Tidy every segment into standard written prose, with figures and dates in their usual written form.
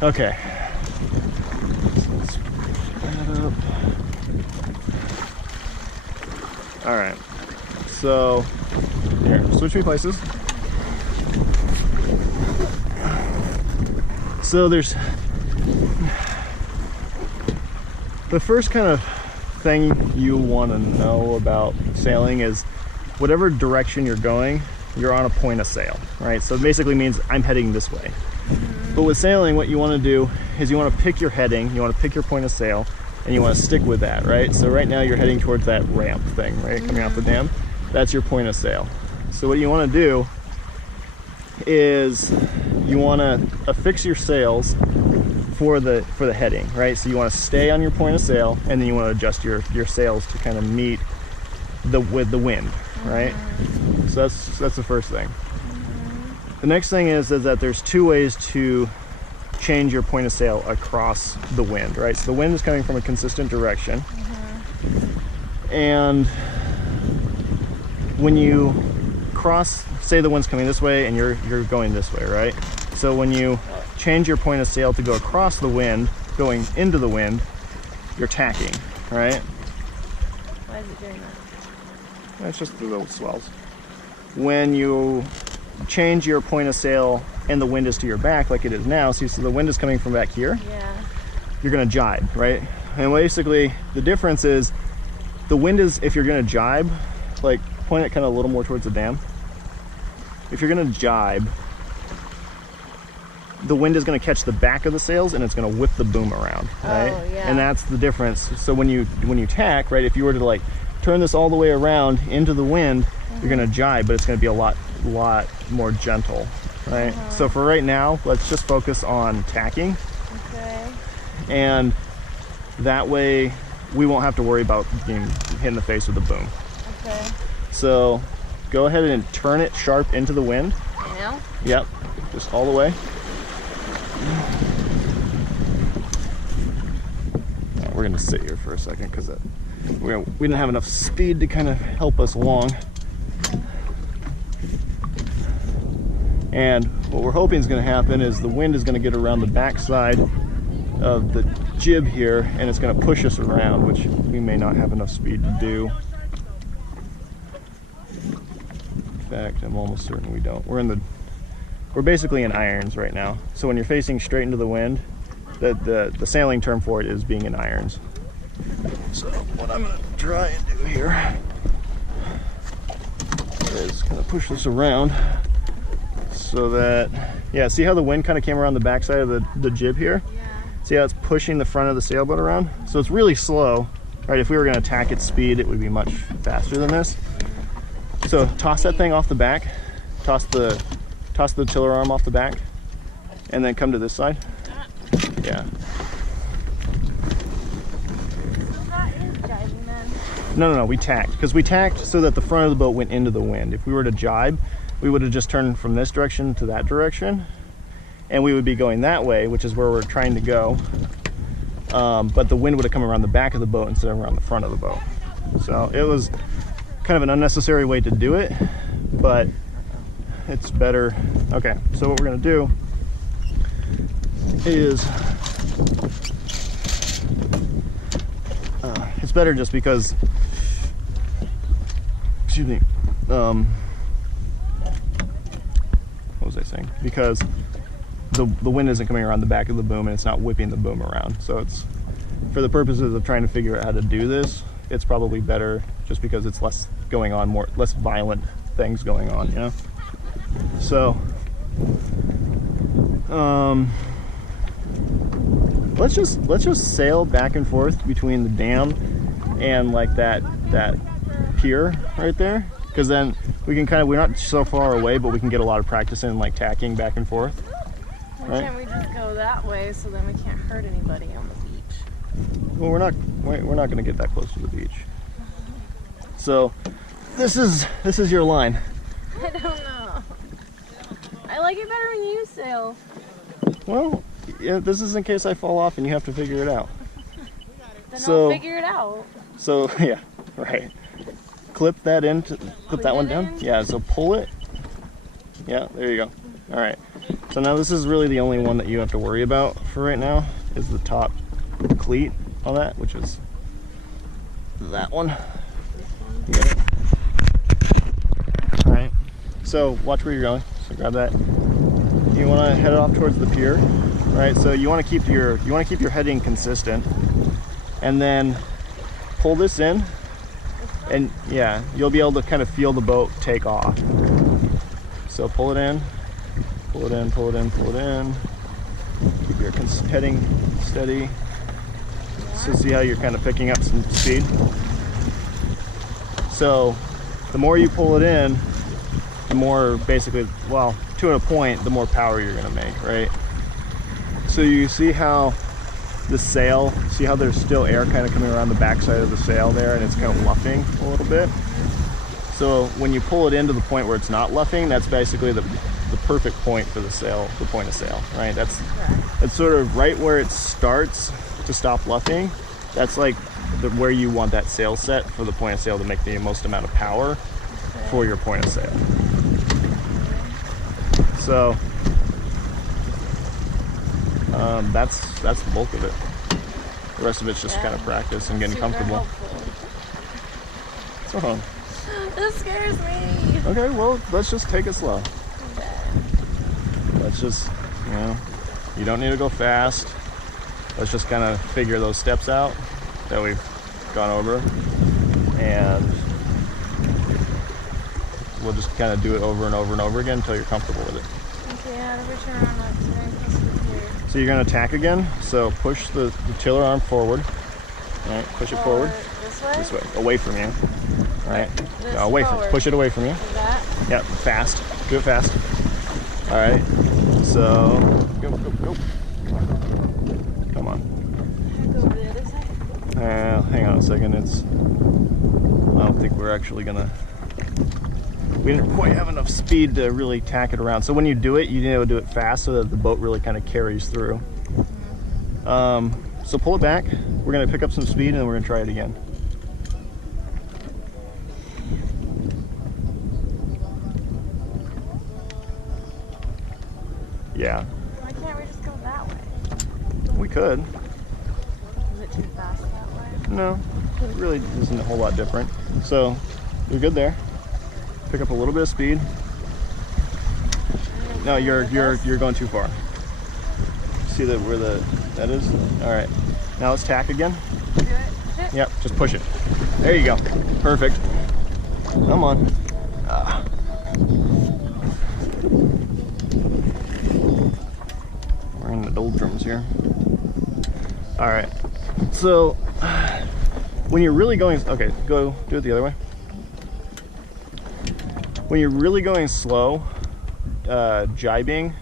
Okay. Let's that up. All right. So here, switch me places. So there's the first kind of thing you want to know about sailing is whatever direction you're going, you're on a point of sail, right? So it basically means I'm heading this way. But with sailing, what you want to do is you want to pick your heading, you want to pick your point of sail, and you want to stick with that, right? So right now you're heading towards that ramp thing, right? Coming off the dam. That's your point of sail. So what you want to do is you want to affix your sails for the heading, right? So you want to stay on your point of sail, and then you want to adjust your sails to kind of meet with the wind, right? So that's the first thing. The next thing is that there's two ways to change your point of sail across the wind, right? So the wind is coming from a consistent direction, and when you cross, say the wind's coming this way and you're going this way, right? So when you change your point of sail to go across the wind, going into the wind, you're tacking, right? Why is it doing that? That's just the little swells. When you change your point of sail and the wind is to your back like it is now, so the wind is coming from back here, you're gonna jibe, right? And basically the difference is the wind is, if you're gonna jibe, like point it kind of a little more towards the dam. If you're gonna jibe, the wind is going to catch the back of the sails and it's going to whip the boom around, right? Oh, yeah. And that's the difference. So when you tack, right, if you were to like turn this all the way around into the wind, you're going to jibe, but it's going to be a lot more gentle, right? So for right now, let's just focus on tacking. Okay. And that way we won't have to worry about being hit in the face with the boom. Okay. So go ahead and turn it sharp into the wind. Now? Yep, just all the way. We're gonna sit here for a second because we didn't have enough speed to kind of help us along. And what we're hoping is going to happen is the wind is going to get around the backside of the jib here, and it's going to push us around, which we may not have enough speed to do. In fact, I'm almost certain we don't. We're basically in irons right now. So when you're facing straight into the wind, the sailing term for it is being in irons. So what I'm gonna try and do here is gonna push this around so that, yeah, see how the wind kind of came around the backside of the jib here? Yeah. See how it's pushing the front of the sailboat around? So it's really slow, right? If we were gonna tack at speed, it would be much faster than this. So toss that thing off the back, toss the tiller arm off the back, and then come to this side. Yeah. So that is jibing then? No, we tacked. Because we tacked so that the front of the boat went into the wind. If we were to jibe, we would have just turned from this direction to that direction, and we would be going that way, which is where we're trying to go. But the wind would have come around the back of the boat instead of around the front of the boat. So it was kind of an unnecessary way to do it, but it's better. Okay, so what we're gonna do is it's better just because, excuse me, what was I saying? Because the wind isn't coming around the back of the boom and it's not whipping the boom around. So it's, for the purposes of trying to figure out how to do this, it's probably better just because it's less going on, less violent things going on, you know? So let's just sail back and forth between the dam and like that pier right there, because then we can kind of, we're not so far away, but we can get a lot of practice in like tacking back and forth. Why can't we just go that way so then we can't hurt anybody on the beach? Well, we're not going to get that close to the beach. So this is your line. I don't know. I like it better when you sail. Well, yeah, this is in case I fall off and you have to figure it out. Then I'll figure it out. So yeah, right. Clip that in, clip that one down. Yeah, so pull it. Yeah, there you go. All right. So now this is really the only one that you have to worry about for right now, is the top cleat on that, which is that one. You got it? All right. So watch where you're going. So grab that. You want to head off towards the pier, right? So you want to keep your heading consistent, and then pull this in, and yeah, you'll be able to kind of feel the boat take off. So pull it in, pull it in, pull it in, pull it in. Keep your heading steady. So see how you're kind of picking up some speed. So the more you pull it in, the more basically, well, to a point, the more power you're gonna make, right? So you see how the sail, see how there's still air kind of coming around the backside of the sail there, and it's kind of luffing a little bit. So when you pull it into the point where it's not luffing, that's basically the perfect point for the sail, the point of sail, right? That's sort of right where it starts to stop luffing. That's like where you want that sail set for the point of sail to make the most amount of power for your point of sail. So that's the bulk of it. The rest of it's just kind of practice and getting comfortable. What's wrong? This scares me. Okay, well, let's just take it slow. Okay. Let's just, you don't need to go fast. Let's just kind of figure those steps out that we've gone over, and we'll just kind of do it over and over and over again until you're comfortable with it. Okay, how do we turn around like very close to here? So you're going to tack again. So push the tiller arm forward. All right, push it forward. This way? This way, away from you. All right, This away from, push it away from you. Like that? Yep, fast. Do it fast. All right. So go, go, go. Come on. Go over the other side? Hang on a second. I don't think we're actually gonna. We didn't quite have enough speed to really tack it around. So when you do it, you need to do it fast so that the boat really kind of carries through. So pull it back. We're gonna pick up some speed and then we're gonna try it again. Yeah. Why can't we just go that way? We could. Is it too fast that way? No, it really isn't a whole lot different. So you're good there. Pick up a little bit of speed. No, you're going too far. See where that is? All right. Now let's tack again. Do it? Push it? Yep, just push it. There you go. Perfect. Come on. We're in the doldrums here. All right. So when you're really going, okay, go do it the other way. When you're really going slow, jibing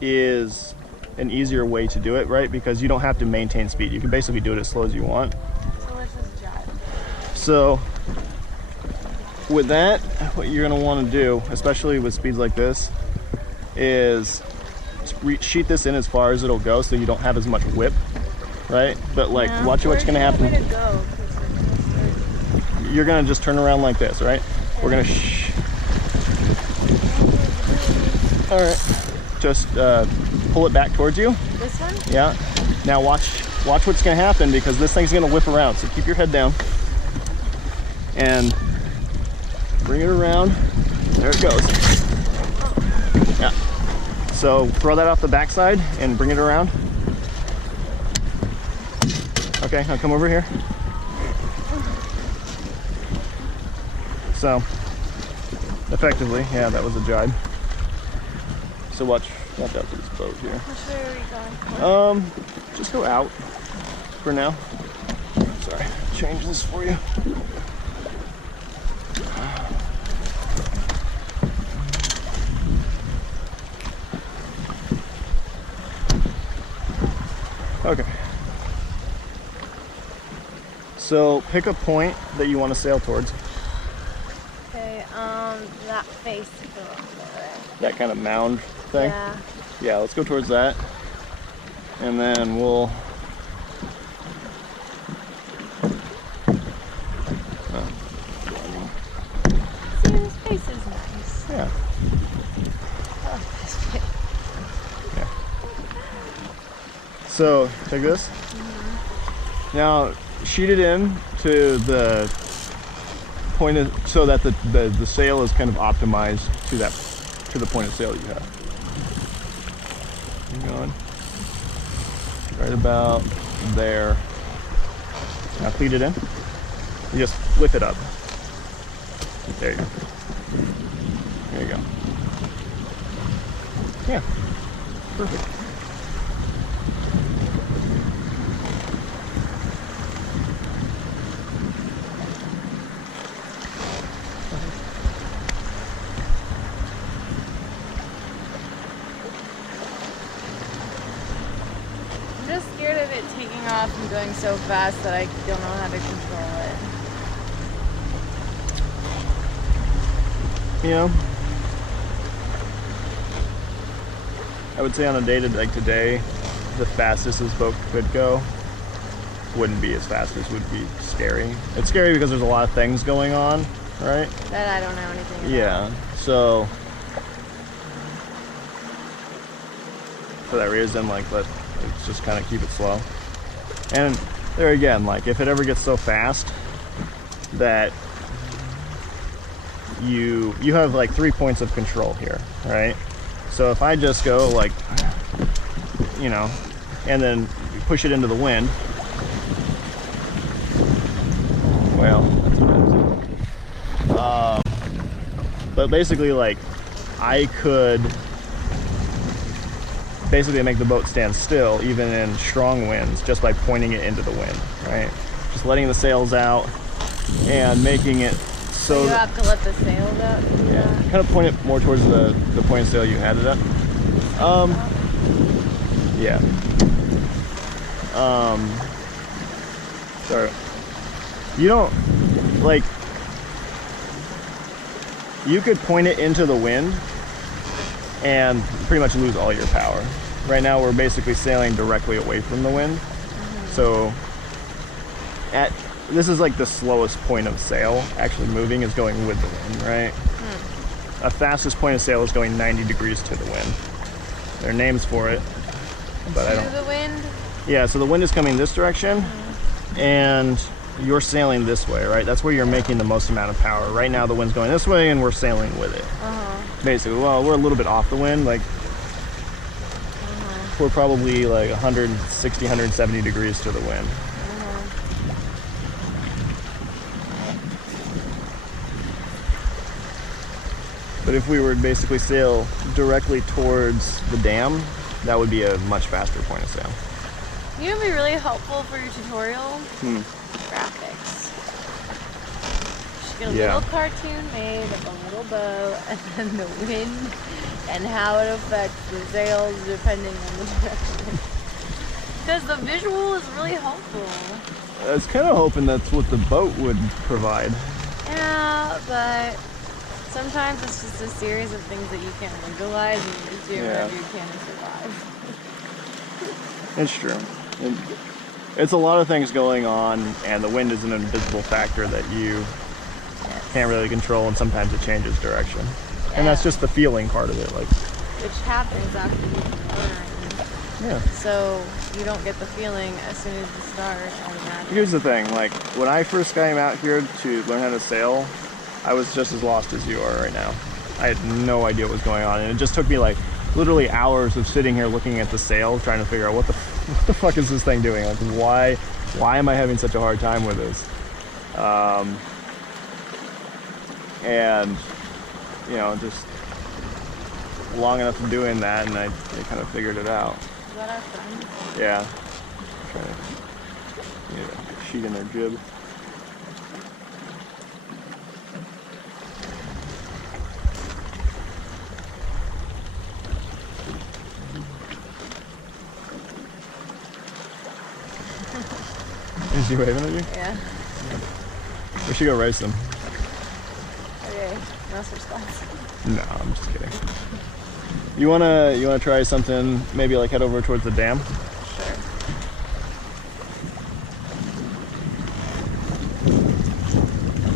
is an easier way to do it, right? Because you don't have to maintain speed. You can basically do it as slow as you want. So let's just jibe. So with that, what you're gonna wanna do, especially with speeds like this, is sheet this in as far as it'll go so you don't have as much whip, right? But like, watch what's gonna happen. You're gonna just turn around like this, right? We're gonna all right, just pull it back towards you. This one? Yeah. Now watch what's gonna happen, because this thing's gonna whip around. So keep your head down and bring it around. There it goes. Yeah. So throw that off the backside and bring it around. Okay, now come over here. So effectively, yeah, that was a jibe. So watch out for this boat here. Which way are we going? Just go out for now. Sorry, change this for you. Okay. So pick a point that you want to sail towards. Okay, that face over there. That kind of mound thing? Yeah. Yeah, let's go towards that. And then we'll... See, this face is nice. Yeah. I like this So check this. Now sheet it in to the point of, so that the sail is kind of optimized to the point of sail you have. Keep going. Right about there. Now pleat it in. You just lift it up. There you go. There you go. Yeah. Perfect. I'm just scared of it taking off and going so fast that I don't know how to control it. You know, I would say on a day like today, the fastest this boat could go wouldn't be as fast as would be scary. It's scary because there's a lot of things going on, right? That I don't know anything about. Yeah, so for that reason, like, let's just kind of keep it slow. And there again, like, if it ever gets so fast that you have like 3 points of control here, right? So if I just go like, you know, and then push it into the wind, well, that's amazing. But basically, like, I could basically make the boat stand still even in strong winds just by pointing it into the wind, right? Just letting the sails out and making it so you have to let the sails out? Yeah, kind of point it more towards the point of sail you had it at. Yeah. Sorry. You don't, like, you could point it into the wind and pretty much lose all your power. Right now we're basically sailing directly away from the wind. So this is like the slowest point of sail actually moving is going with the wind, right? A fastest point of sail is going 90 degrees to the wind. There are names for it, but I don't. To the wind? Yeah, so the wind is coming this direction, and you're sailing this way, right? That's where you're making the most amount of power. Right now the wind's going this way, and we're sailing with it. Basically, well, we're a little bit off the wind, like we're probably like 160, 170 degrees to the wind. But if we were to basically sail directly towards the dam, that would be a much faster point of sail. You know what would be really helpful for your tutorial? Graphics. You should get a little cartoon made of a little boat and then the wind and how it affects the sails depending on the direction. Because the visual is really helpful. I was kind of hoping that's what the boat would provide. Yeah, but sometimes it's just a series of things that you can't visualize and you just do whatever you can to survive. It's true. It's a lot of things going on, and the wind is an invisible factor that you can't really control, and sometimes it changes direction. And that's just the feeling part of it, like. Which happens after you learn. Yeah. So you don't get the feeling as soon as you start. Here's the thing, like, when I first came out here to learn how to sail, I was just as lost as you are right now. I had no idea what was going on, and it just took me like literally hours of sitting here looking at the sail, trying to figure out what the fuck is this thing doing? Like, why am I having such a hard time with this? And you know, just long enough of doing that, and I kind of figured it out. Is that our friend? Yeah. Trying to get a sheet in their jib. Is he waving at you? Yeah. We should go race him. Okay, that's response. No, I'm just kidding. You wanna try something? Maybe like head over towards the dam. Sure.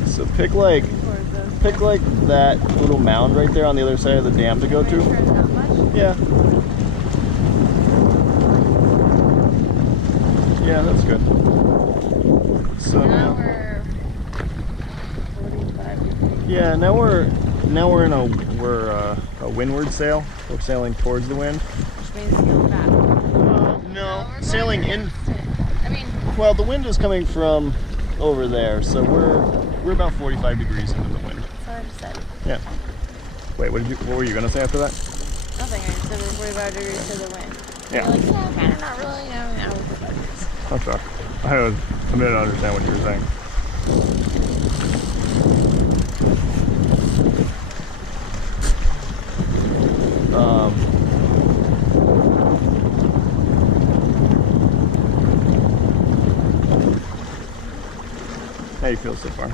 So pick like that little mound right there on the other side of the dam to go to. Not much? Yeah. good. So now we're 45 degrees. Yeah, now we're in a windward sail. We're sailing towards the wind. Which means go back. No, sailing in. I mean, Well, the wind is coming from over there, so we're about 45 degrees into the wind. that's what I just said. Yeah. Wait, what were you gonna say after that? Nothing. I just said we're 45 degrees to the wind. Yeah. You're like, yeah, kind of not really. Now we're 45 degrees. I'm sorry. I didn't understand what you were saying. How you feel so far?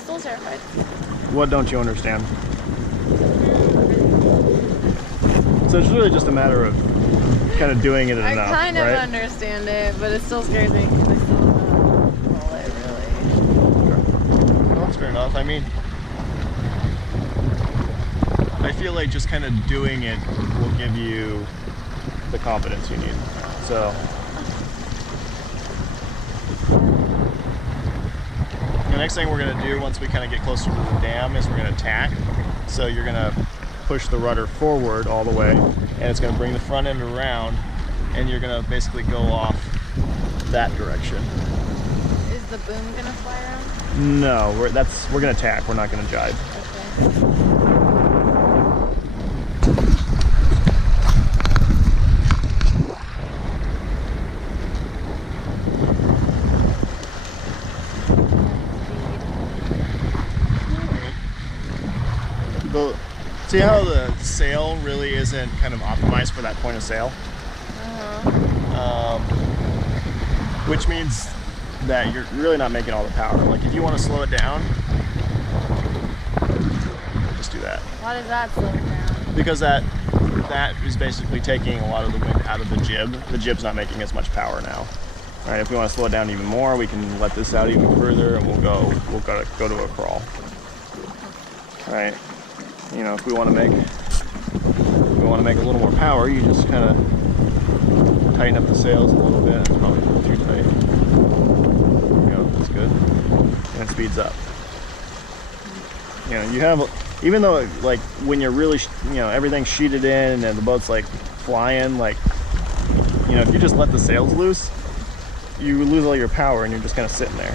Still terrified. What don't you understand? So it's really just a matter of kind of doing it enough, right? I kind of understand it, but it still scares me because I still don't roll it really. Sure. Well, that's fair enough. I mean, I feel like just kind of doing it will give you the confidence you need. So the next thing we're going to do once we kind of get closer to the dam is we're going to tack. So you're going to push the rudder forward all the way, and it's going to bring the front end around, and you're going to basically go off that direction. Is the boom gonna fly around? No, we're going to tack. We're not going to jibe. Okay. See how the sail really isn't kind of optimized for that point of sail? Which means that you're really not making all the power. Like if you want to slow it down, just do that. Why does that slow it down? Because that is basically taking a lot of the wind out of the jib. The jib's not making as much power now. All right, if we want to slow it down even more, we can let this out even further, and we'll go to a crawl. All right. You know, if we want to make a little more power, you just kind of tighten up the sails a little bit. It's probably a little too tight. There we go, that's good. And it speeds up. You know, you have, even though like when you're really, everything's sheeted in and the boat's like flying, like, if you just let the sails loose, you lose all your power and you're just kind of sitting there.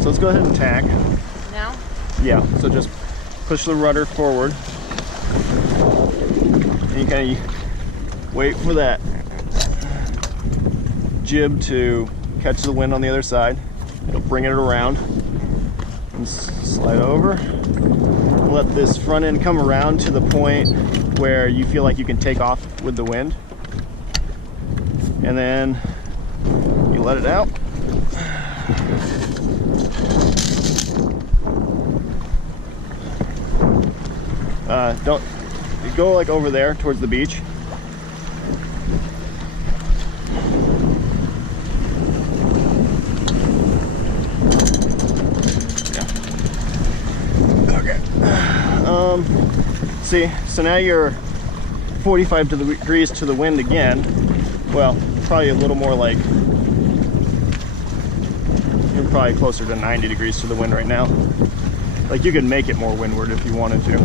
So let's go ahead and tack. Now? Yeah, so just push the rudder forward, and you kind of wait for that jib to catch the wind on the other side. It'll bring it around and slide over. Let this front end come around to the point where you feel like you can take off with the wind, and then you let it out. Don't go like over there towards the beach. Yeah. Okay. See, so now you're 45 degrees to the wind again. Well, probably a little more like, you're probably closer to 90 degrees to the wind right now. Like you could make it more windward if you wanted to.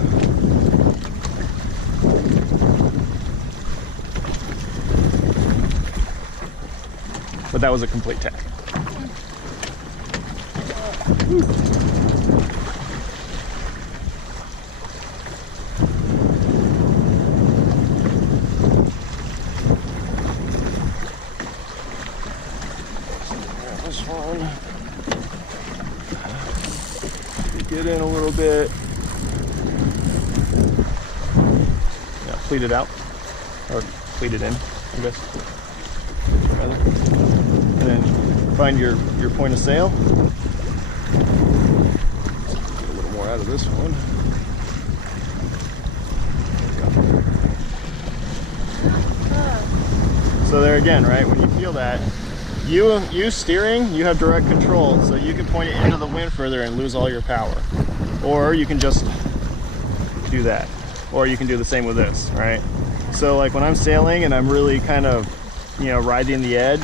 But that was a complete tack. That was fun. Get in a little bit. Yeah, pleat it out. Or pleat it in, I guess. Rather. And then find your point of sail. Get a little more out of this one. So there again, right? When you feel that, you steering, you have direct control, so you can point it into the wind further and lose all your power. Or you can just do that. Or you can do the same with this, right? So like when I'm sailing and I'm really kind of you know, riding the edge.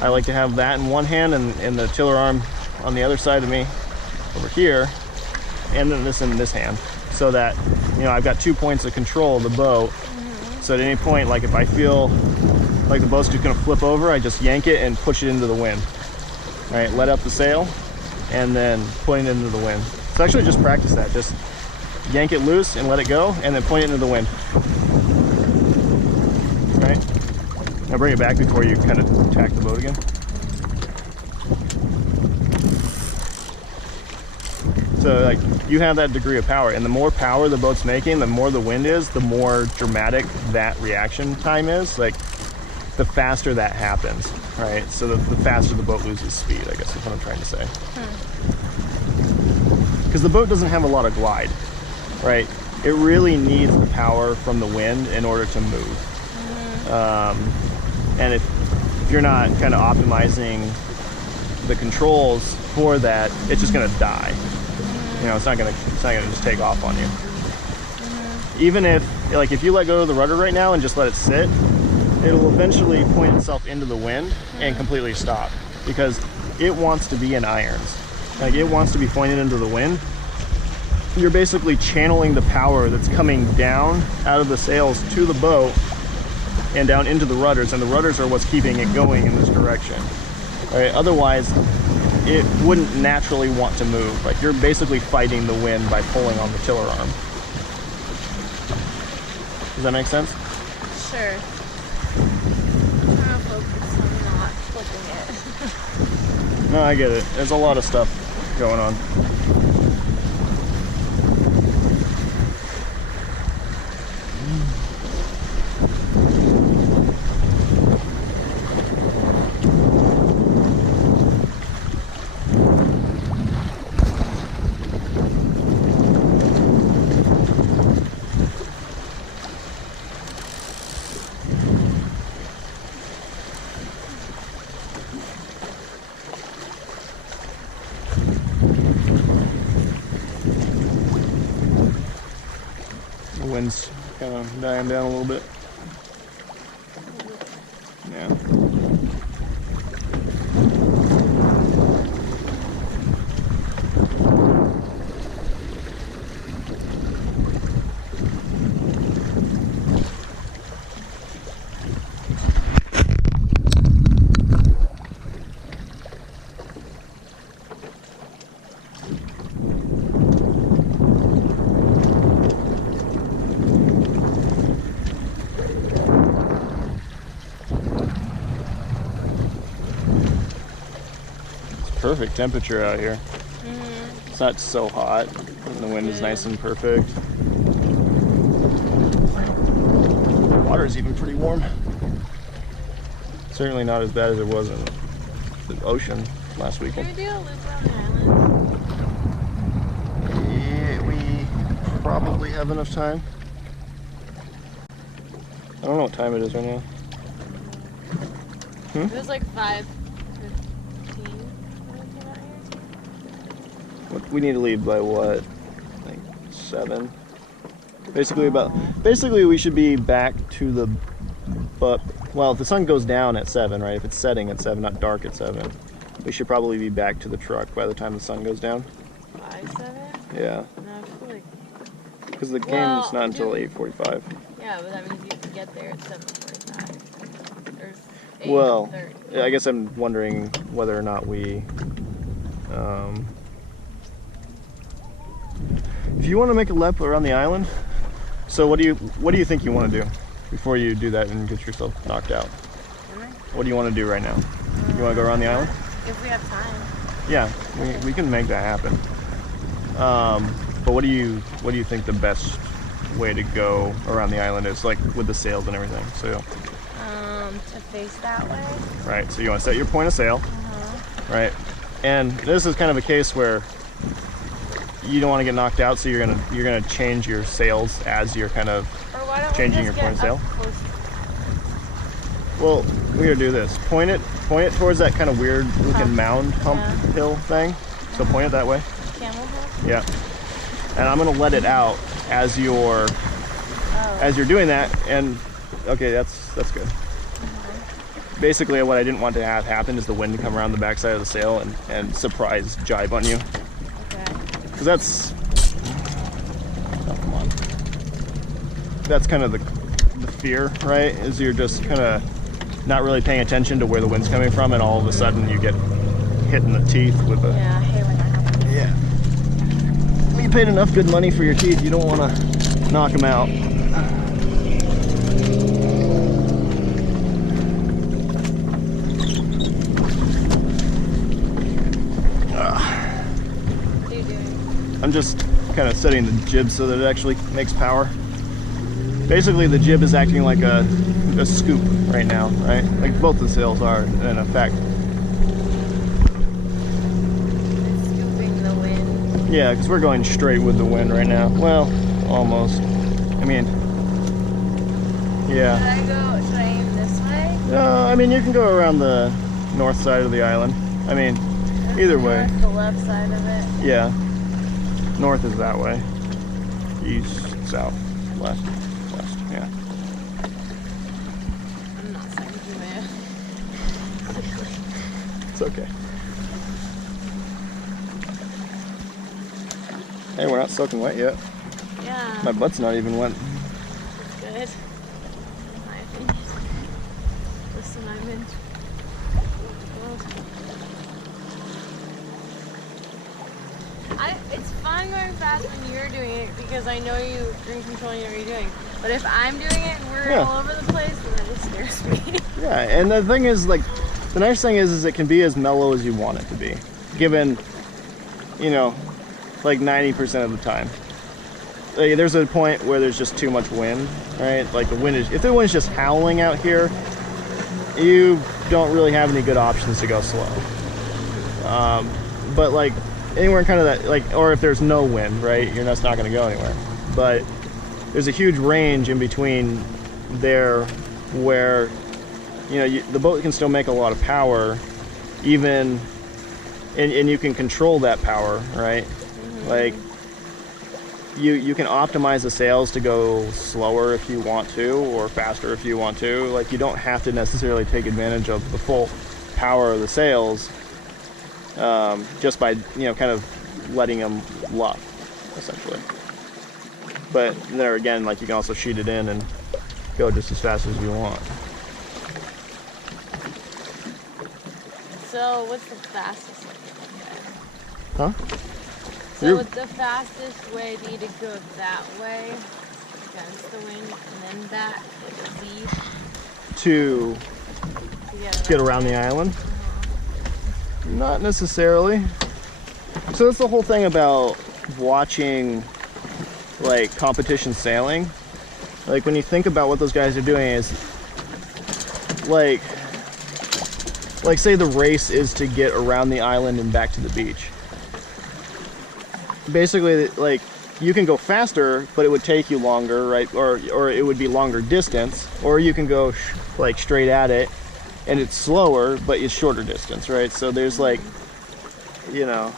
I like to have that in one hand and the tiller arm on the other side of me over here, and then this in this hand, so that, you know, I've got 2 points of control of the boat. So at any point, like if I feel like the boat's just gonna flip over, I just yank it and push it into the wind. All right, let up the sail and then point it into the wind. So actually just practice that. Just yank it loose and let it go, and then point it into the wind. All right, now bring it back before you kind of tack the boat again. So like you have that degree of power, and the more power the boat's making, the more the wind is, the more dramatic that reaction time is. Like the faster that happens, right? So the faster the boat loses speed, I guess is what I'm trying to say. Because the boat doesn't have a lot of glide, right? It really needs the power from the wind in order to move. And if you're not kind of optimizing the controls for that, it's just gonna die. You know, it's not gonna just take off on you. Even if you let go of the rudder right now and just let it sit, it'll eventually point itself into the wind and completely stop, because it wants to be in irons. Like it wants to be pointed into the wind. You're basically channeling the power that's coming down out of the sails to the boat and down into the rudders, and the rudders are what's keeping it going in this direction. Right? Otherwise, it wouldn't naturally want to move. Like you're basically fighting the wind by pulling on the tiller arm. Does that make sense? Sure. I'm gonna focus on not flipping it. No, I get it. There's a lot of stuff going on. Wind's kind of dying down a little bit. Yeah. Perfect temperature out here. It's not so hot, and the wind is nice and perfect. The water is even pretty warm. Certainly not as bad as it was in the ocean last weekend. Can we do a loop around the island? Yeah, we probably have enough time. I don't know what time it is right now. It was like 5:15. We need to leave by what? Like 7. Basically we should be back to the well, if the sun goes down at 7, right? If it's setting at 7, not dark at 7, we should probably be back to the truck by the time the sun goes down. By 7? Yeah. No, I feel like, because the game's not until 8:45. yeah, but that means you have to get there at 7:45. There's 8:30. Well, I guess I'm wondering whether or not we if you want to make a lap around the island, so what do you think you want to do before you do that and get yourself knocked out? What do you want to do right now? You want to go around the island? If we have time. Yeah, we can make that happen. But what do you think the best way to go around the island is, like with the sails and everything? So To face that way. right, so you want to set your point of sail, right? And this is kind of a case where you don't want to get knocked out, so you're gonna change your sails as you're kind of changing your point of sail. Well, we're gonna do this. Point it towards that kind of weird looking mound hump hill thing. So point it that way. Camel hill? Yeah. And I'm gonna let it out as you're doing that. And okay, that's good. basically what I didn't want to have happen is the wind to come around the backside of the sail and surprise jibe on you. Okay. Because that's, oh, come on. That's kind of the fear, right? Is you're just kind of not really paying attention to where the wind's coming from, and all of a sudden you get hit in the teeth with a... Yeah, I hate when that happens. Yeah. When you paid enough good money for your teeth, you don't want to knock them out. What are you doing? I'm just kind of setting the jib so that it actually makes power. Basically, the jib is acting like a scoop right now, right? Like both the sails are, in effect. It's scooping the wind. Yeah, because we're going straight with the wind right now. Well, almost. I mean, yeah. Should I aim this way? No, I mean, you can go around the north side of the island. I mean, either way. The left side of it? Yeah. North is that way. East, south, west, west, yeah. I'm not saying you may. It's okay. Hey, we're not soaking wet yet. Yeah. My butt's not even wet. Good. In my opinion. Listen, I'm in. It's fun going fast when you're doing it because I know you're in control and you know what you're doing. But if I'm doing it and we're all over the place, then that just scares me. Yeah, and the thing is, like, the nice thing is it can be as mellow as you want it to be, given, you know, like 90% of the time. Like, there's a point where there's just too much wind, right? Like the wind is, if the wind's just howling out here, you don't really have any good options to go slow. But like anywhere kind of that, like, or if there's no wind, right, you're just not going to go anywhere. But there's a huge range in between there where, you know, the boat can still make a lot of power, even, and you can control that power, right? Mm-hmm. Like, you can optimize the sails to go slower if you want to, or faster if you want to. Like, you don't have to necessarily take advantage of the full power of the sails, just by, you know, kind of letting them luff, essentially. But there again, like, you can also sheet it in and go just as fast as you want. So what's the fastest way to get? Huh? So would the fastest way be to go that way against the wind and then back with a Z? To get around the island? Not necessarily. So that's the whole thing about watching, like, competition sailing. Like, when you think about what those guys are doing is, like say the race is to get around the island and back to the beach. Basically, like, you can go faster, but it would take you longer, right? Or it would be longer distance. Or you can go like straight at it, and it's slower, but it's shorter distance, right? So there's, like, you know,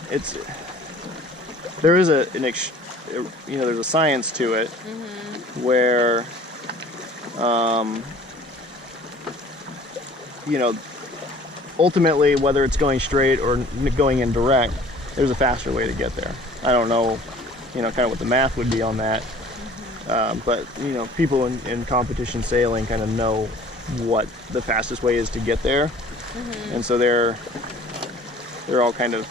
there is there's a science to it, where, you know, ultimately, whether it's going straight or going in direct, there's a faster way to get there. I don't know, you know, kind of what the math would be on that. But, you know, people in competition sailing kind of know what the fastest way is to get there. And so they're all kind of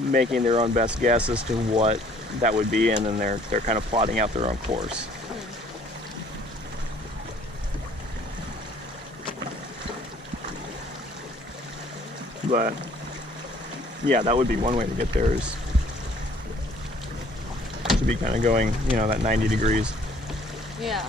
making their own best guess as to what that would be, and then they're kind of plotting out their own course. But yeah, that would be one way to get there, is to be kind of going, you know, that 90 degrees. Yeah.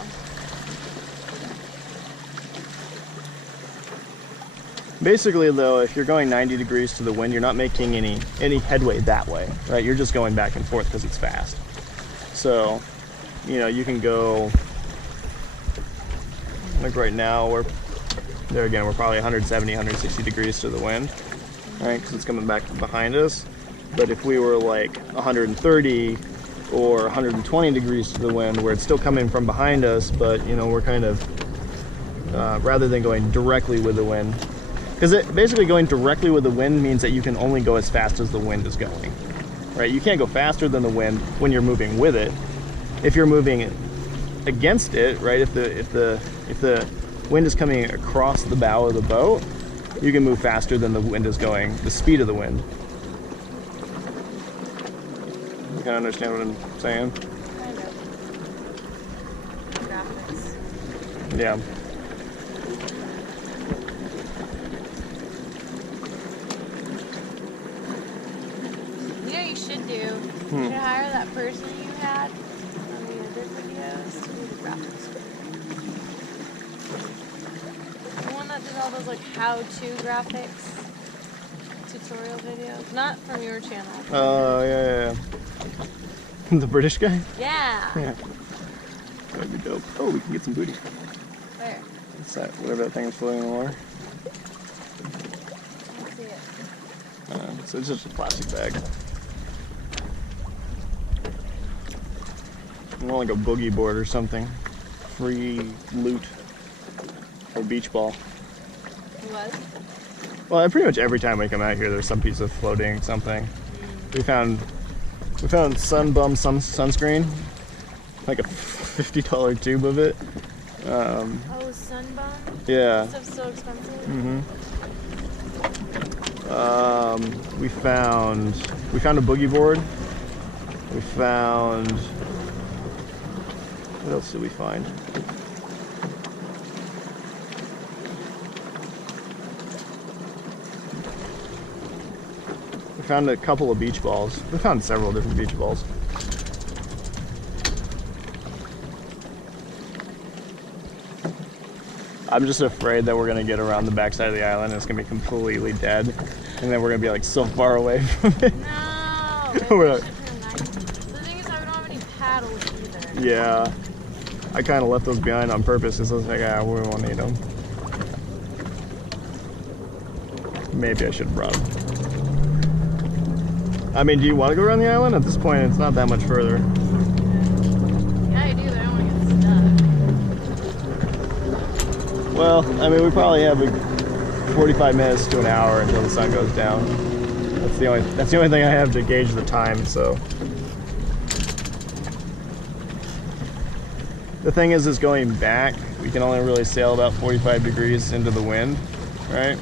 Basically, though, if you're going 90 degrees to the wind, you're not making any headway that way, right? You're just going back and forth because it's fast. So, you know, you can go, like right now, we're probably 170, 160 degrees to the wind, right? Because it's coming back behind us. But if we were like 130 or 120 degrees to the wind, where it's still coming from behind us, but, you know, we're kind of, rather than going directly with the wind, Because it basically going directly with the wind means that you can only go as fast as the wind is going, right? You can't go faster than the wind when you're moving with it. If you're moving against it, right? If the wind is coming across the bow of the boat, you can move faster than the wind is going, the speed of the wind. You kind of understand what I'm saying? Kind of. Graphics. Yeah. You know what you should do? You should hire that person you had on the other videos to do the graphics. The one that did all those like how-to graphics tutorial videos. Not from your channel. Oh, yeah. The British guy? Yeah. Yeah. That'd be dope. Oh, we can get some booty. Where? What's that? Whatever that thing is floating in the water. I don't see it. So it's just a plastic bag. You want like a boogie board or something. Free loot. Or beach ball. What? Well, pretty much every time we come out here, there's some piece of floating something. We found Sunbum sunscreen, like a $50 tube of it. Oh, Sunbum? Yeah. That stuff's so expensive. We found a boogie board. We found, what else did we find? We found a couple of beach balls. We found several different beach balls. I'm just afraid that we're gonna get around the backside of the island and it's gonna be completely dead, and then we're gonna be like so far away from it. No! We're not- The thing is, I don't have any paddles either. Yeah, I kind of left those behind on purpose because I was like, we won't need them. Maybe I should have brought them. I mean, do you want to go around the island? At this point, it's not that much further. Yeah, I do, but I don't want to get stuck. Well, I mean, we probably have 45 minutes to an hour until the sun goes down. That's the only thing I have to gauge the time. So the thing is going back, we can only really sail about 45 degrees into the wind, right?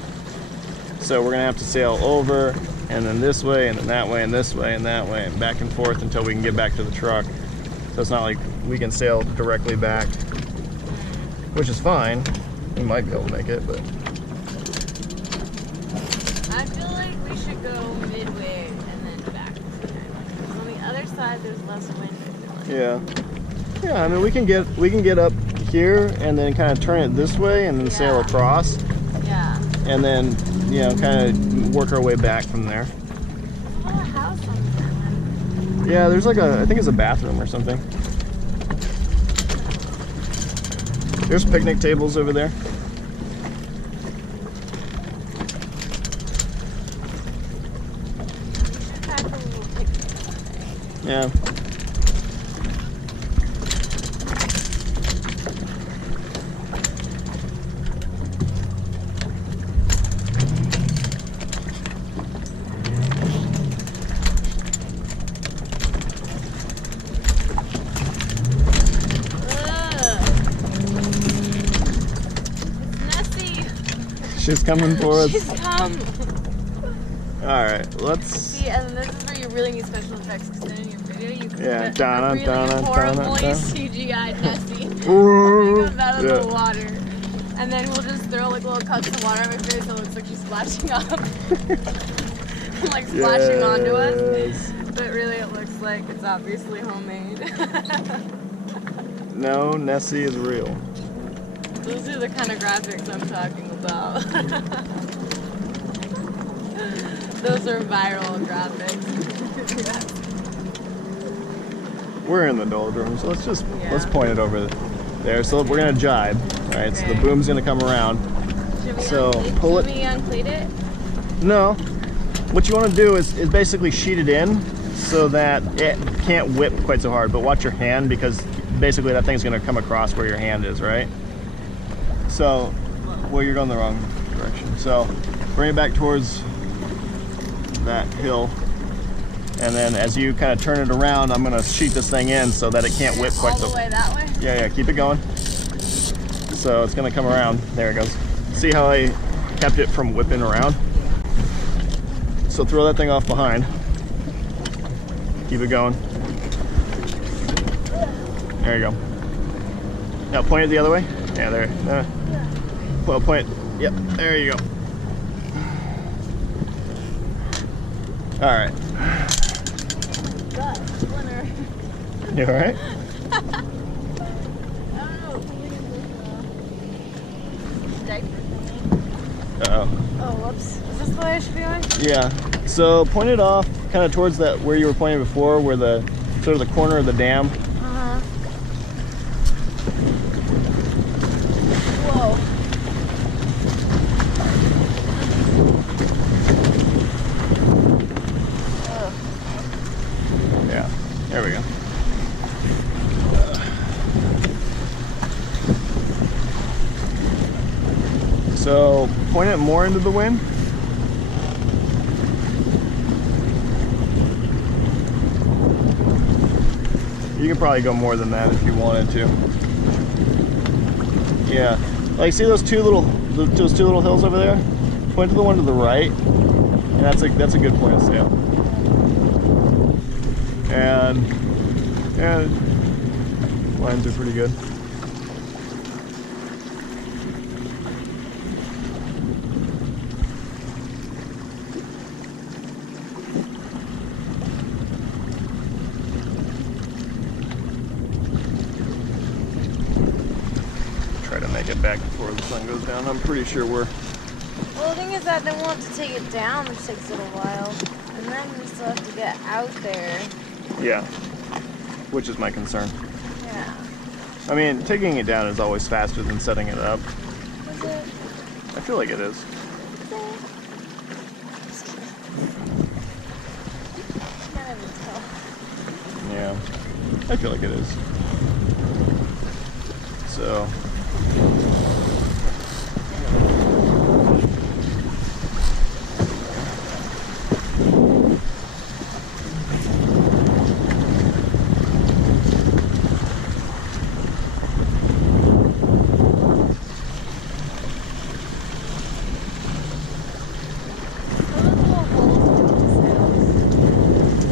So we're gonna have to sail over, and then this way, and then that way, and this way, and that way, and back and forth until we can get back to the truck. So it's not like we can sail directly back, which is fine. We might be able to make it, but I feel like we should go midway and then back. On the other side, there's less wind. yeah. I mean, we can get up here and then kind of turn it this way and then sail across. Yeah. And then, kind of work our way back from there. Oh, a house on the island. Yeah, there's like I think it's a bathroom or something. There's picnic tables over there. We should pack a little picnic. Yeah. She's coming for us. She's come. Alright, let's See, and this is where you really need special effects, because then in your video you can Yeah, put a really horribly CGI Nessie comes out of the water. And then we'll just throw like little cups of water on my face so it looks like she's splashing up. Like splashing onto us. But really it looks like it's obviously homemade. No, Nessie is real. Those are the kind of graphics I'm talking about. Those are viral graphics. We're in the doldrums, so let's point it over there. So we're gonna jibe, right? So the boom's gonna come around. Should we pull it. Should we uncleat it? No. What you want to do is basically sheet it in so that it can't whip quite so hard, but watch your hand, because basically that thing's gonna come across where your hand is, right? So, well, you're going the wrong direction. So bring it back towards that hill. And then as you kind of turn it around, I'm gonna sheet this thing in so that it can't whip quite all the way that way? Yeah, keep it going. So it's gonna come around. There it goes. See how I kept it from whipping around? So throw that thing off behind. Keep it going. There you go. Now point it the other way. Yeah, there. Well, point. Yep, there you go. All right. You all right? Uh-oh. Oh, whoops. Is this the way I should be going? Yeah. So point it off kind of towards that where you were pointing before, where the sort of the corner of the dam. Uh-huh. Whoa. Oh. Yeah. There we go. So point it more into the wind. You could probably go more than that if you wanted to. Yeah, like see those two little hills over there? Point to the one to the right, and that's a good point of sail. And yeah, lines are pretty good. Get back before the sun goes down. I'm pretty sure we're... Well, the thing is that they want to take it down, which takes a little while. And then we still have to get out there. Yeah. Which is my concern. Yeah. I mean, taking it down is always faster than setting it up. Is it? I feel like it is. Is it? Just kidding. Can't even tell. Yeah. I feel like it is. So...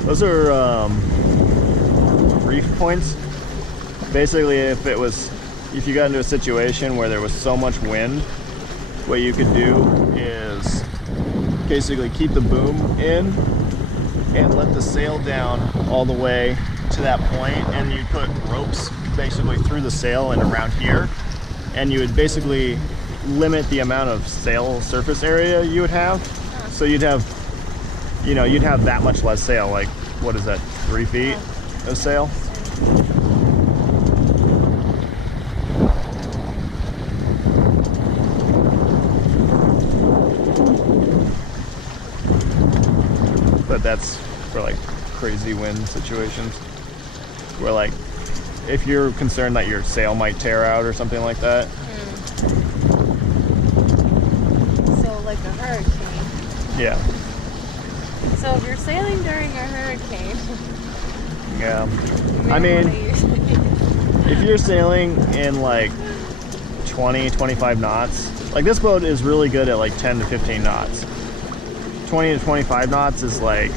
Those are reef points. Basically, if you got into a situation where there was so much wind, what you could do is basically keep the boom in and let the sail down all the way to that point, and you put ropes basically through the sail and around here, and you would basically limit the amount of sail surface area you would have. So you'd have that much less sail, like, what is that, 3 feet of sail? But that's for like crazy wind situations where, like, if you're concerned that your sail might tear out or something like that. So like a hurricane. Yeah. So if you're sailing during a hurricane, yeah. I mean, if you're sailing in like 20, 25 knots, like this boat is really good at like 10 to 15 knots. 20 to 25 knots is like,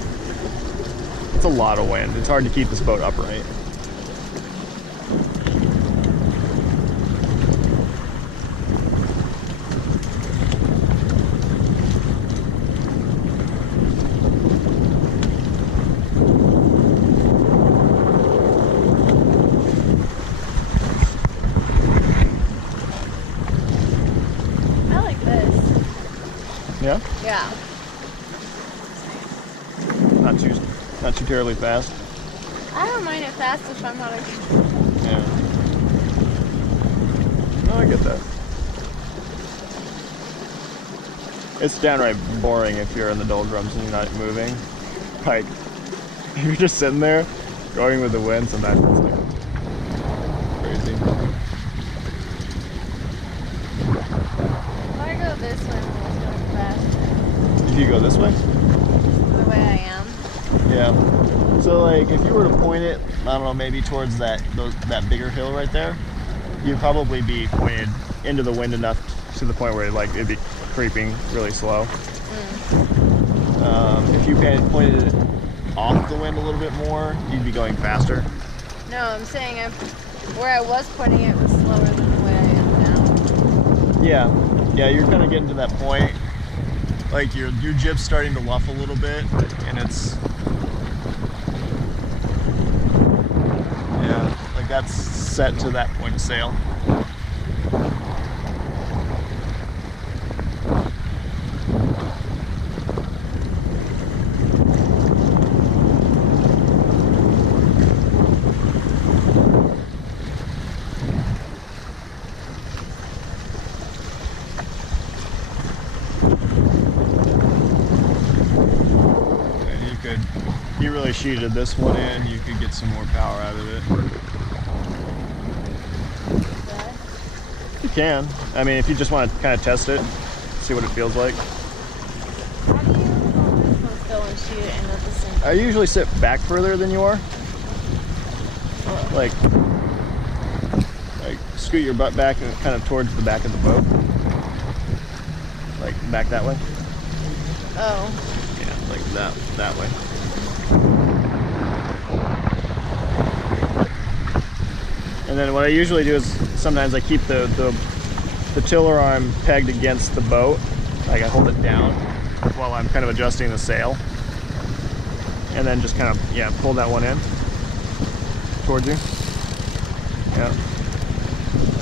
it's a lot of wind. It's hard to keep this boat upright. Yeah? Yeah. Not too terribly fast. I don't mind it fast if I'm not Yeah. No, I get that. It's downright boring if you're in the doldrums and you're not moving. Like, if you're just sitting there, going with the wind, sometimes it's like crazy. If I go this way, you go this way? The way I am. Yeah. So like if you were to point it, I don't know, maybe towards that bigger hill right there, you'd probably be pointed into the wind enough to the point where it'd be creeping really slow. If you pointed it off the wind a little bit more, you'd be going faster. No, I'm saying where I was pointing it was slower than the way I am now. Yeah, you're kind of getting to that point. Like your jib's starting to luff a little bit, and it's like that's set to that point of sail. If you really sheeted this one in, you could get some more power out of it. You can. I mean, if you just want to kind of test it, see what it feels like. How do you hold this one still and shoot it in at the same time? I usually sit back further than you are. Like scoot your butt back and kind of towards the back of the boat. Like back that way. Oh. Yeah, like that way. And then what I usually do is sometimes I keep the tiller arm pegged against the boat. Like I hold it down while I'm kind of adjusting the sail. And then just kind of, yeah, pull that one in towards you. Yeah.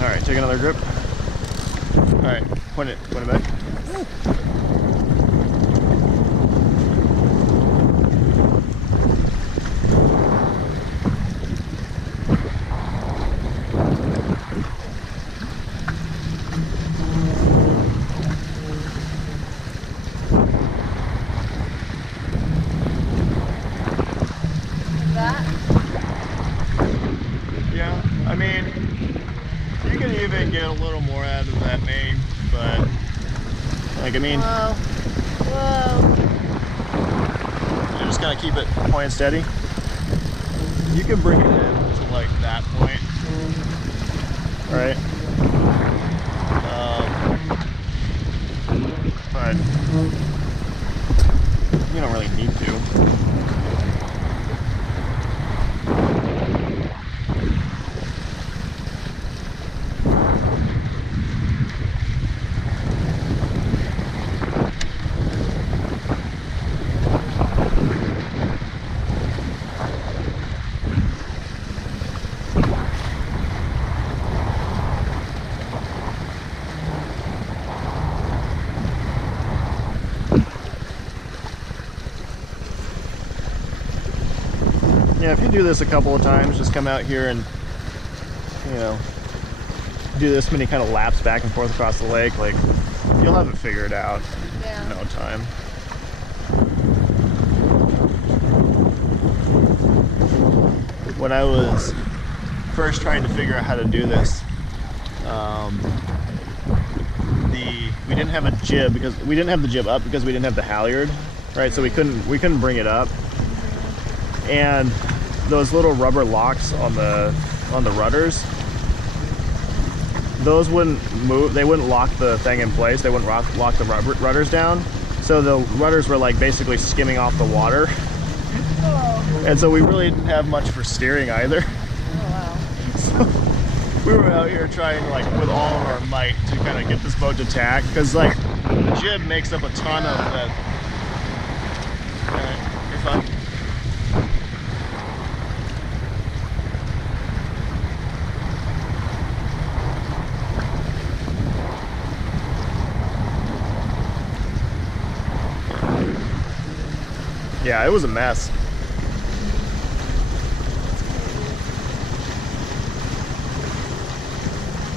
All right, take another grip. All right, point it back. Yeah, I mean, you can even get a little more out of that main, but like, I mean, Whoa. you just gotta keep it point steady. You can bring it in to like that point, right? But you don't really need to. Yeah, if you do this a couple of times, just come out here and, you know, do this many kind of laps back and forth across the lake, like, you'll have it figured out in no time. When I was first trying to figure out how to do this, we didn't have a jib because we didn't have the jib up because we didn't have the halyard, right? So we couldn't bring it up. And those little rubber locks on the rudders, those wouldn't move. They wouldn't lock the thing in place. They wouldn't lock the rudders down. So the rudders were like basically skimming off the water. Oh. And so we really didn't have much for steering either. Oh, wow. So we were out here trying like with all of our might to kind of get this boat to tack, because like the jib makes up a ton of that. Alright, you're fine. Yeah, it was a mess.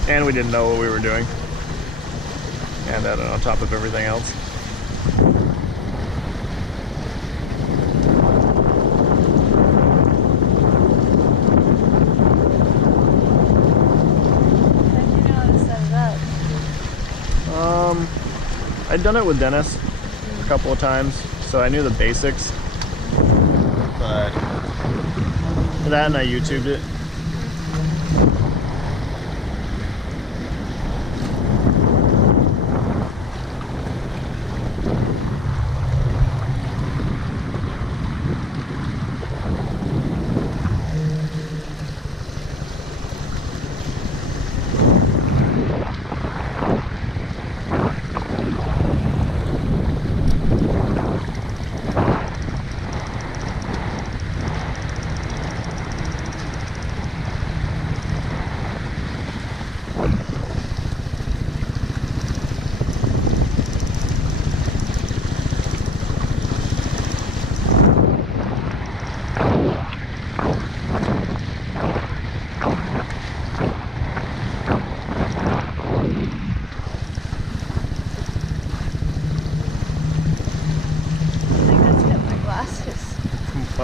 And we didn't know what we were doing. And that on top of everything else. How did you know how to set it up? I'd done it with Dennis a couple of times, so I knew the basics. But that, and I YouTubed it.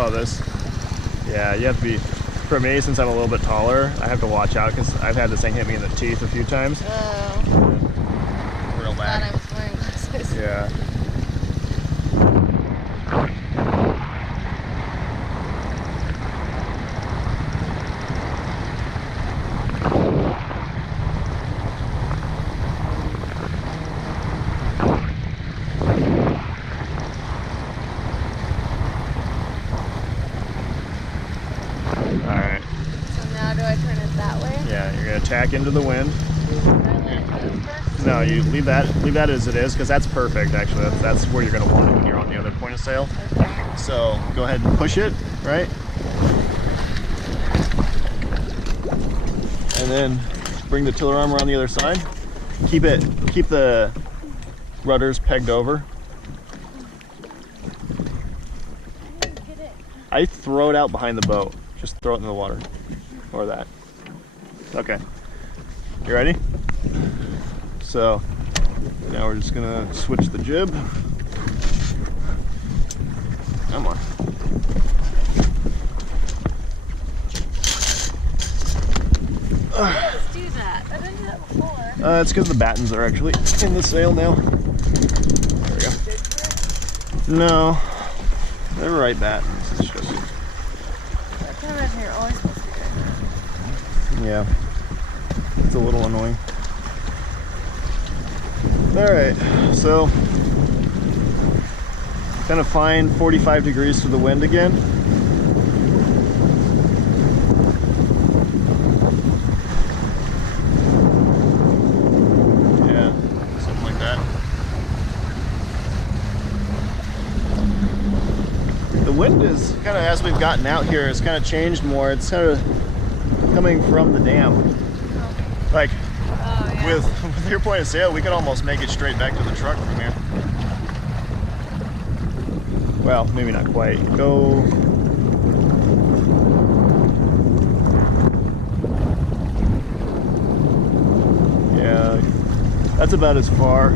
Oh, this? Yeah, you have to be, for me, since I'm a little bit taller, I have to watch out because I've had this thing hit me in the teeth a few times. Oh. Real bad. I was wearing glasses. Yeah. Tack into the wind. No, you leave that as it is, because that's perfect actually. That's where you're going to want it when you're on the other point of sail. Okay. So go ahead and push it, right? And then bring the tiller arm around the other side. Keep the rudders pegged over. I throw it out behind the boat. Just throw it in the water. Or that. Okay. You ready? So now we're just gonna switch the jib. Come on. Let's do that. I didn't do that before. It's because the battens are actually in the sail now. There we go. No, they're right battens. It's just. I can imagine you're always supposed to be doing that. Yeah. It's a little annoying. Alright, so kind of find 45 degrees to the wind again. Yeah, something like that. The wind is kind of, as we've gotten out here, it's kind of changed more. It's kind of coming from the dam. Like, with your point of sail, we could almost make it straight back to the truck from here. Well, maybe not quite. Go. Yeah, that's about as far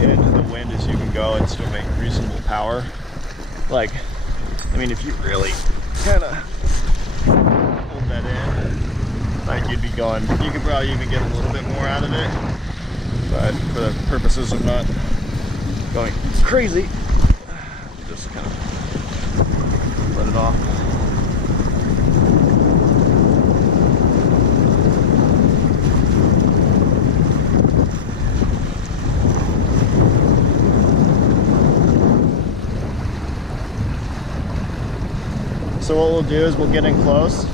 into the wind as you can go and still make reasonable power. Like, I mean, if you really kind of hold that in, like you'd be going, you could probably even get a little bit more out of it, but for the purposes of not going crazy, just kind of let it off. So what we'll do is we'll get in close,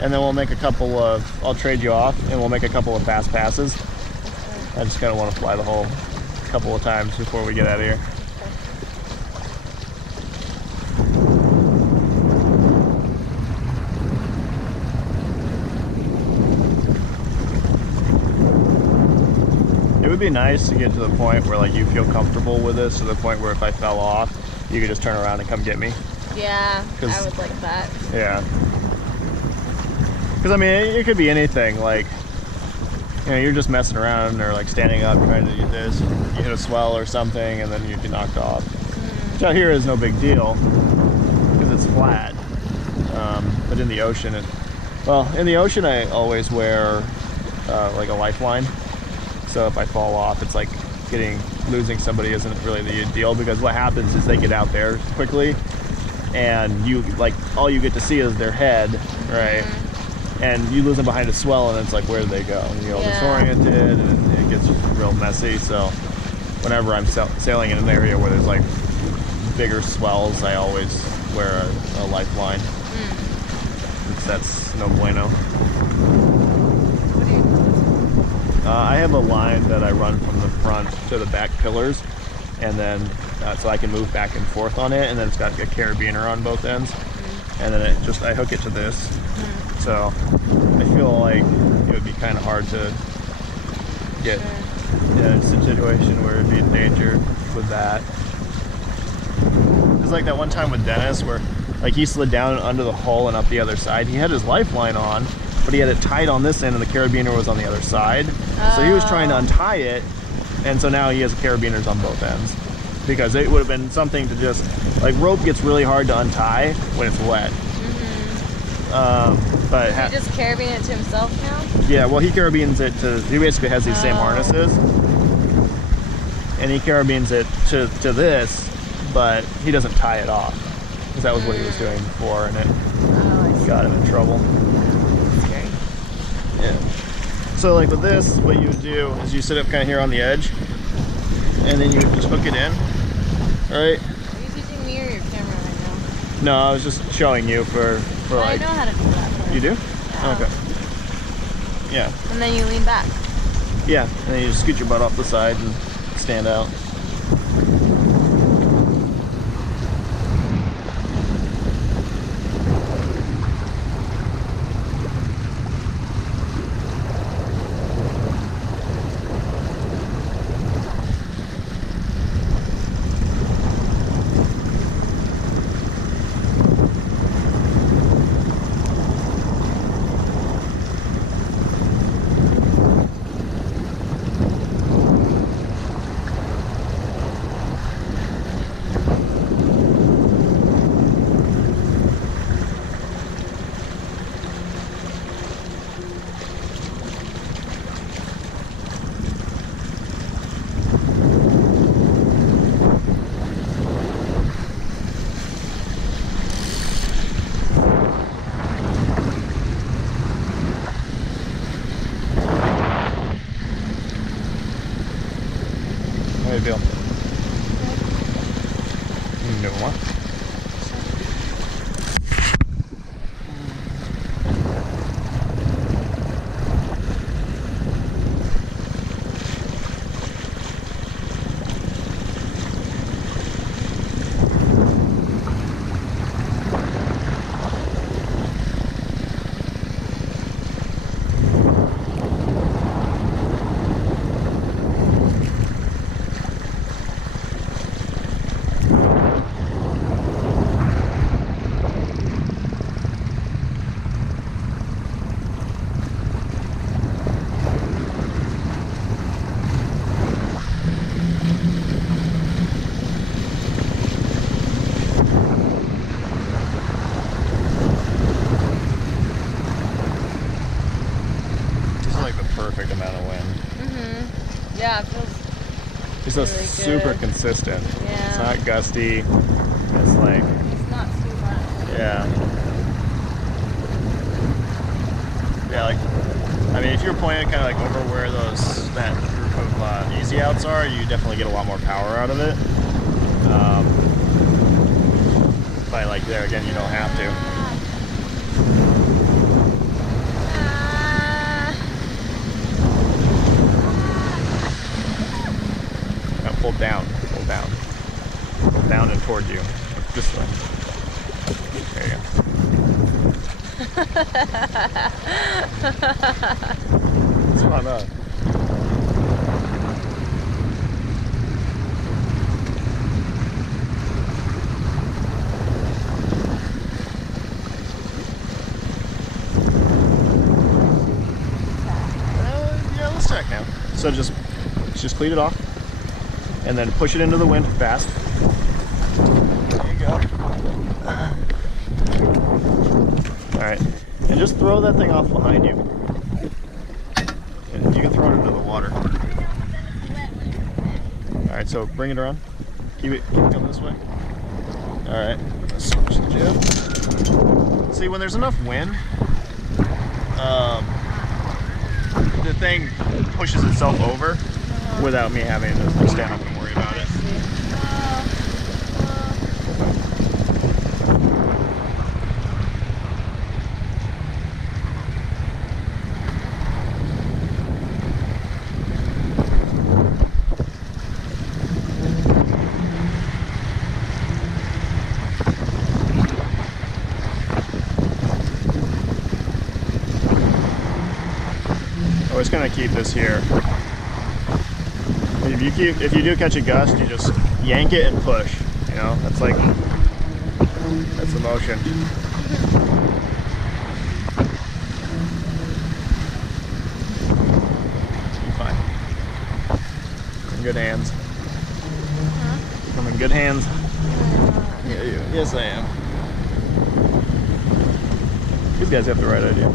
and then we'll make a couple of, I'll trade you off, and we'll make a couple of fast passes. I just kind of want to fly the hull a couple of times before we get out of here. It would be nice to get to the point where like you feel comfortable with this, to the point where if I fell off, you could just turn around and come get me. Yeah, I would like that. Yeah. Because I mean, it could be anything, like, you know, you're just messing around or like standing up trying to do this, you hit a swell or something and then you'd be knocked off. Which out here is no big deal because it's flat. But in the ocean, in the ocean I always wear like a lifeline. So if I fall off, it's like losing somebody isn't really the deal, because what happens is they get out there quickly, and you like all you get to see is their head, right? And you lose them behind a swell, and it's like, where do they go? And you get disoriented, and it gets just real messy. So whenever I'm sailing in an area where there's like bigger swells, I always wear a lifeline. That's no bueno. What do you do? I have a line that I run from the front to the back pillars, and then so I can move back and forth on it, and then it's got a carabiner on both ends, and then I hook it to this. So I feel like it would be kind of hard to get in a situation where it'd be in danger with that. It's like that one time with Dennis where like he slid down under the hull and up the other side. He had his lifeline on, but he had it tight on this end and the carabiner was on the other side. So he was trying to untie it, and so now he has carabiners on both ends, because it would have been something to just, like, rope gets really hard to untie when it's wet. But he just carabine it to himself now? Yeah, well, he carabines it to, he basically has these same harnesses, and he carabines it to this, but he doesn't tie it off, because that was what he was doing before, and it got him in trouble. Scary. Yeah. So like with this, what you would do is you sit up kind of here on the edge, and then you would just hook it in, right? Are you teaching me or your camera right now? No, I was just showing you for like... I know how to do that. You do? Yeah. Okay. Yeah. And then you lean back. Yeah, and then you just scoot your butt off the side and stand out. How do you feel? No more. Perfect amount of wind. Yeah, it feels It's really super consistent. Yeah. It's not gusty. It's like, it's not too much. yeah. Yeah, like, I mean, if you're pointing kind of like over where that group of easy outs are, you definitely get a lot more power out of it. But like there again, you don't have to. Pull down, pull down. Pull down and towards you. This way. There you go. It's fun, huh? Yeah, let's check now. So just cleat it off. And then push it into the wind fast. There you go. All right, and just throw that thing off behind you. And you can throw it into the water. All right, so bring it around. Keep it coming this way. All right, let's switch the jib. See, when there's enough wind, the thing pushes itself over without me having to stand up and worry about it. Always gonna keep this here. If you do catch a gust, you just yank it and push. You know, that's the motion. You're fine. In good hands. Huh? I'm in good hands. Yeah, you. Yes, I am. These guys have the right idea.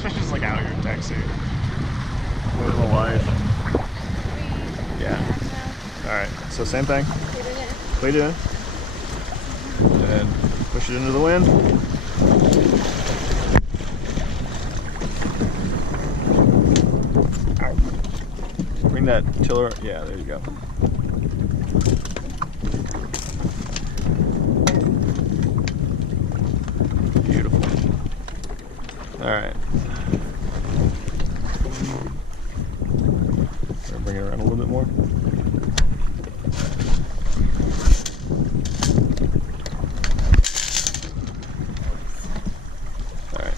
Just like out your taxi. Living the life. Yeah. Alright, so same thing. Lead it in. And then push it into the wind. Ow. Bring that tiller. Yeah, there you go. Beautiful. Alright. Bring it around a little bit more. Alright.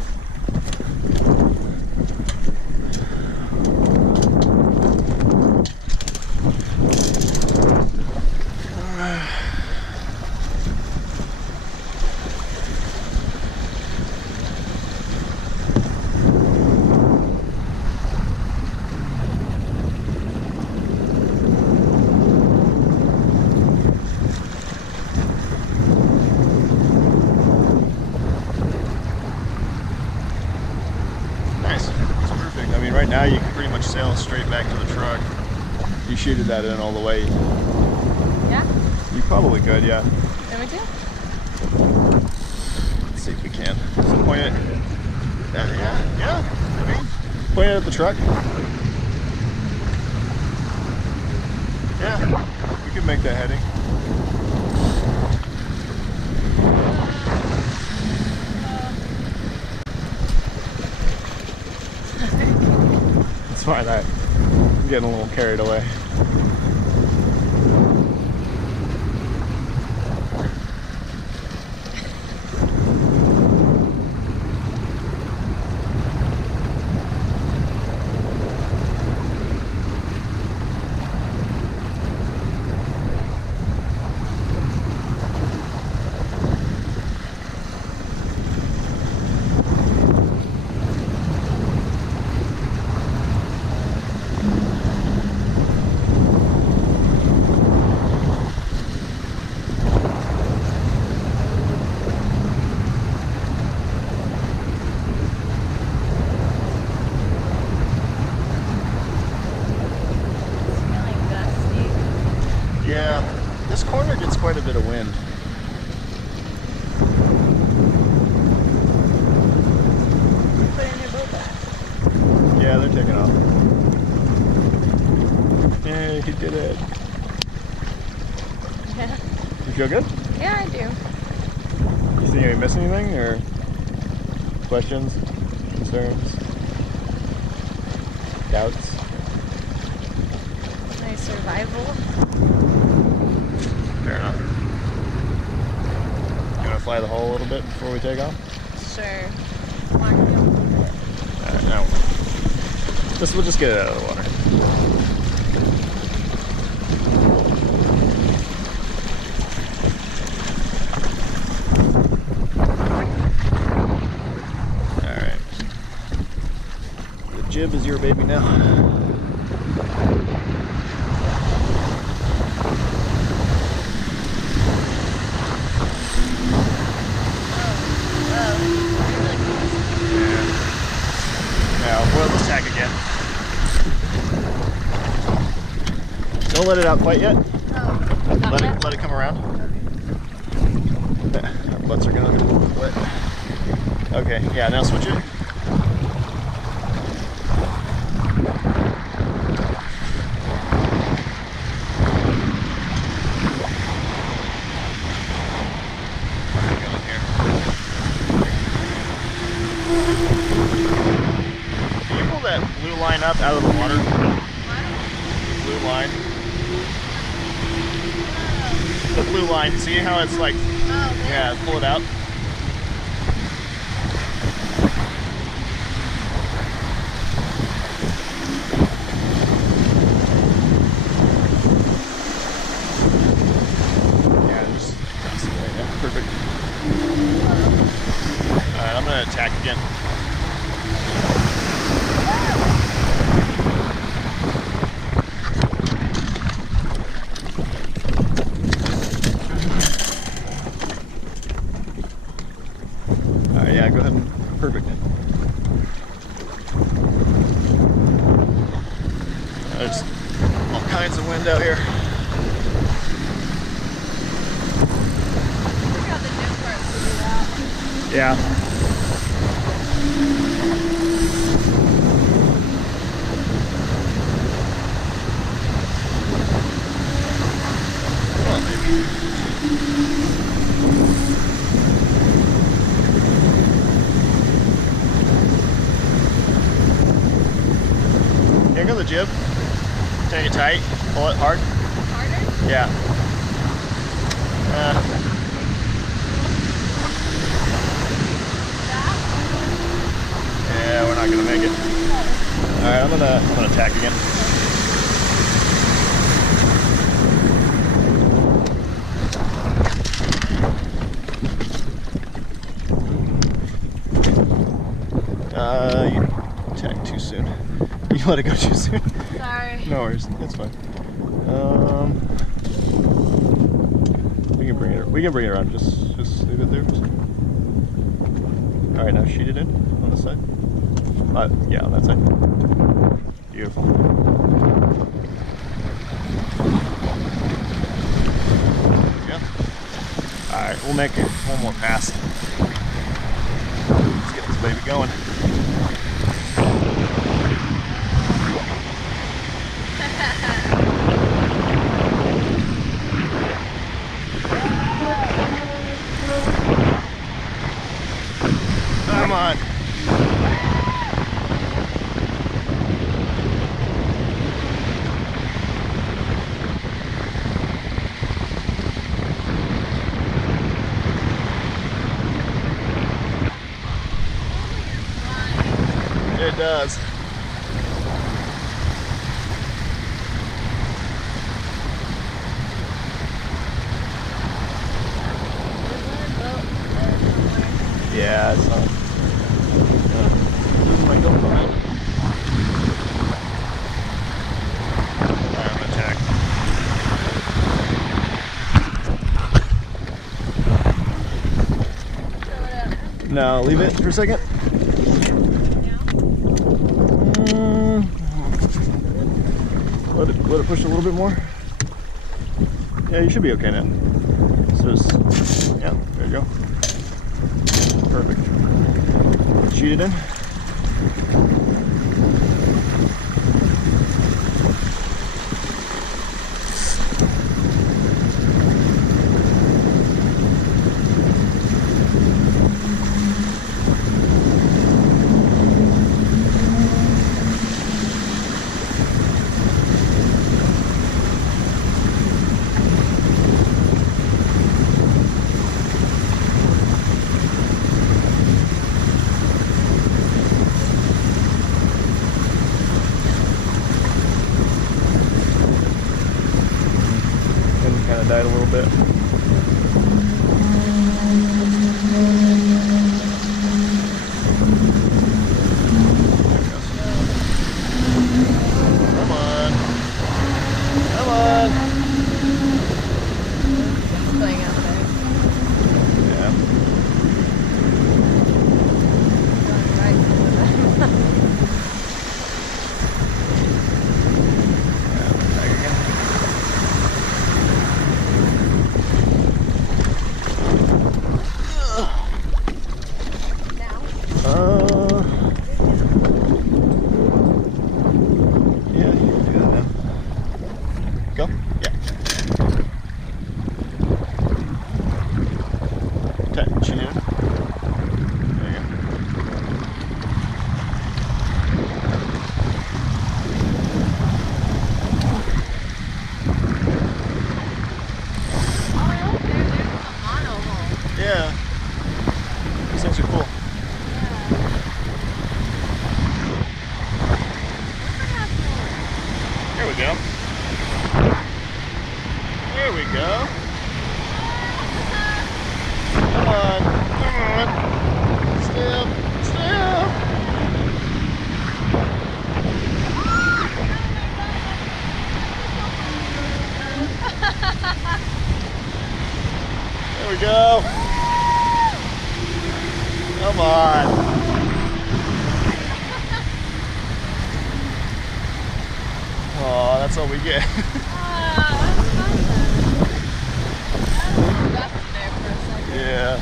Right now you can pretty much sail straight back to the truck. You shooted that in all the way. Yeah? You probably could, yeah. Can we do? Let's see if we can. So point it. Yeah. I mean, point it at the truck. Yeah, we can make that heading. It's fine, I'm getting a little carried away. Yeah, this corner gets quite a bit of wind. Put in your boat back. Yeah. Yeah, they're taking off. Yay, he did it. Yeah. You feel good? Yeah, I do. You think you missed anything, or questions, concerns, doubts? My survival. Fair enough. You want to fly the hole a little bit before we take off? Sure. Mark it a little bit. Alright, now we'll just get it out of the water. Alright. The jib is your baby now. Well, let's tack again. Don't let it out quite yet. Oh, Let it come around. Okay. Our butts are gonna get a little bit wet. Okay, yeah, now switch it. That blue line up out of the water. Blue line. The blue line. See how it's like, yeah, pull it out. Yeah, just right now. Perfect. Alright, I'm gonna tack again. Yeah, go ahead and perfect it. There's all kinds of wind out here. Yeah. Well, maybe. Here goes the jib. Take it tight. Pull it hard. Harder? Yeah. Yeah, we're not gonna make it. All right, I'm gonna tack again. You tacked too soon. You let it go too soon. Sorry. No worries, that's fine. We can bring it around. Just leave it there. All right, now sheet it in on this side. Yeah, on that side. Beautiful. There we go. All right, we'll make it one more pass. Let's get this baby going. Come on. It does. Yeah, it's not. Losing my GoPro. Alright, I'm gonna tack. No, leave it for a second. Let it push a little bit more. Yeah, you should be okay now. So just, yeah, there you go. Perfect. Sheet it in. died a little bit. Come on. Come on. It's playing out there. Yeah. Right for them. Yeah, these things are cool. Here we go. There we go. Come on, come on. Still, still. There we go. Come on. Oh, that's all we get. That's fun then. That's there for a second. Yeah.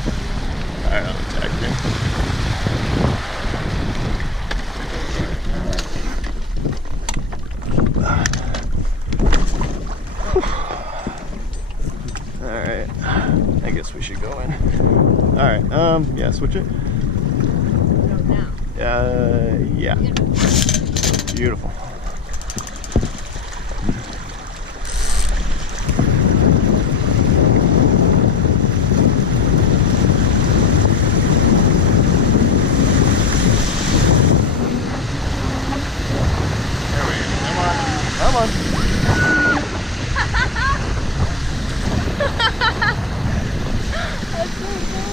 Alright, I'm attacking. Alright. I guess we should go in. Alright, yeah, switch it. Yeah. Beautiful. There we go. Come on. Come on. That's so good.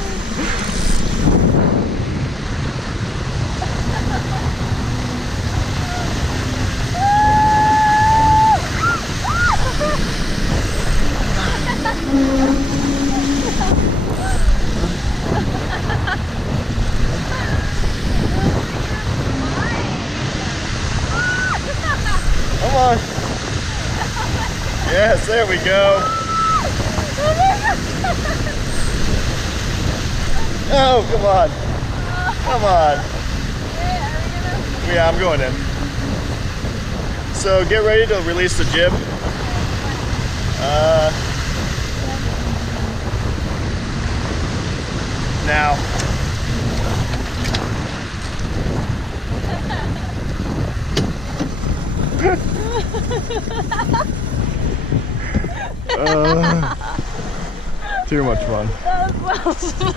Come on. Yes, there we go. Oh, come on. Come on. Yeah, I'm going in. So get ready to release the jib. Now. Too much fun. That was fun.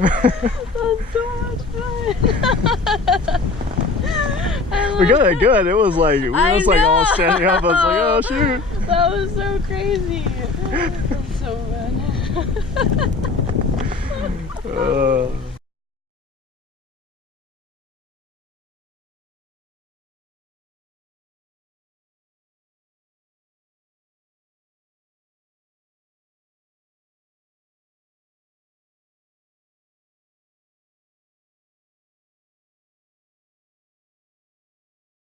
That's so much fun. We got it good. It was like all standing up. I was like, oh shoot. That was so crazy. That was so fun.